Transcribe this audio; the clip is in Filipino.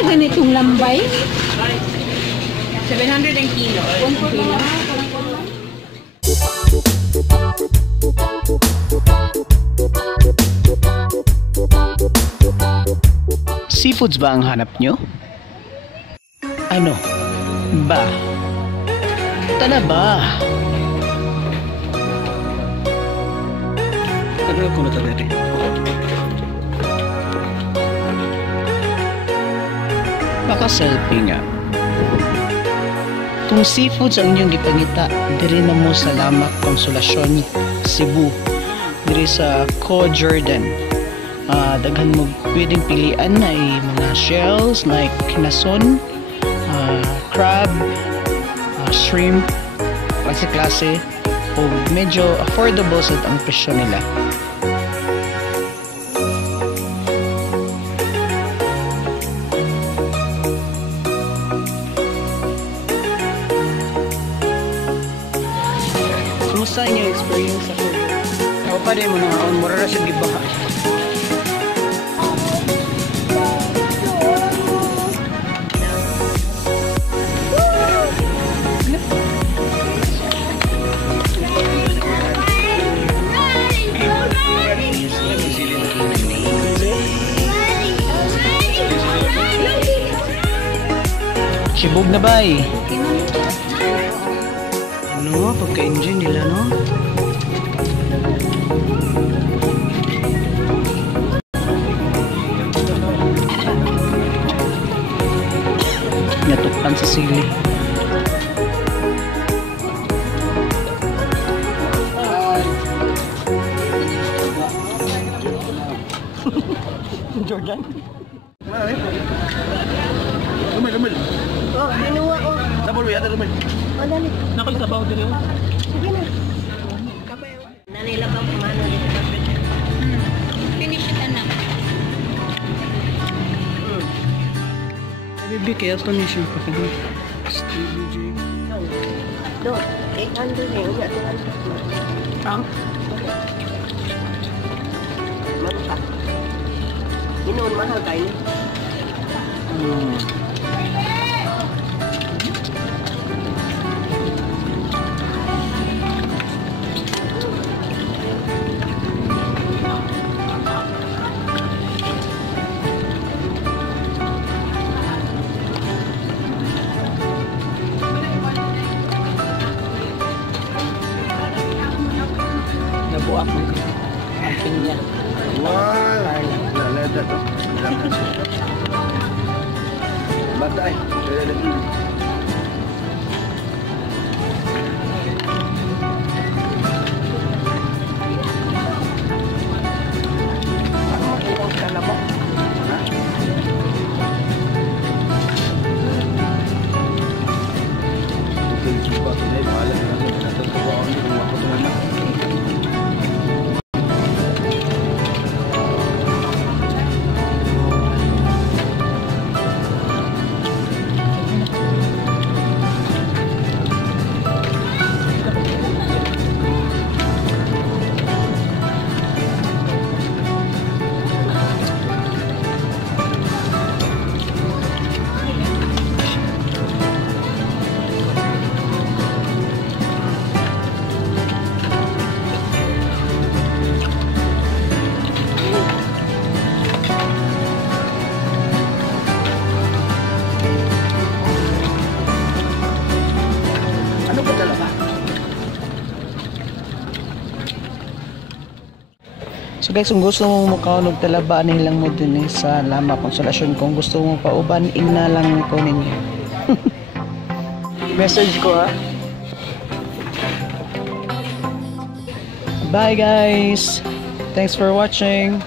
Mura ganitong lambay? 700 ang kilo. Seafoods ba ang hanap nyo? Ano? Ba? Tana ba? Ano ko na talaga? Baka selfie nga. Kung seafoods ang inyong gipangita, diri na mo sa Lamak Konsolasyon, Cebu. Diri sa Co Jordan. Daghan mo pwedeng pilian na mga shells like kinason, crab, shrimp, klase-klase, o medyo affordable sa ang presyo nila. Kumusta yung experience sa food? Ako pa rin mo na on, mura na siya gibaha. Sibog na ba eh? Ano? Pagka-enjoy nila, no? Natukpan sa sili. Jordan? Lumay. Oh, binuwa ko. Sabol mo yata lumay. Oh, dali. Nakalisabaw din yun. Sige na. Nanila ba kumano dito? Finish it, anak. Baby, kaya ito niya siya pa. Stevie J. Do, 800 eh. Uga, 200. Ang? Mata. Ginoon mahal kayo. Nabuak mo ang pinya. Wow! Lalada to. Batay. So guys, kung gusto mo mukaunog talaba, nilang mo din sa Lamak Konsolasyon. Kung gusto mo pauban, ina lang ko ninyo. Message ko ha. Bye guys! Thanks for watching!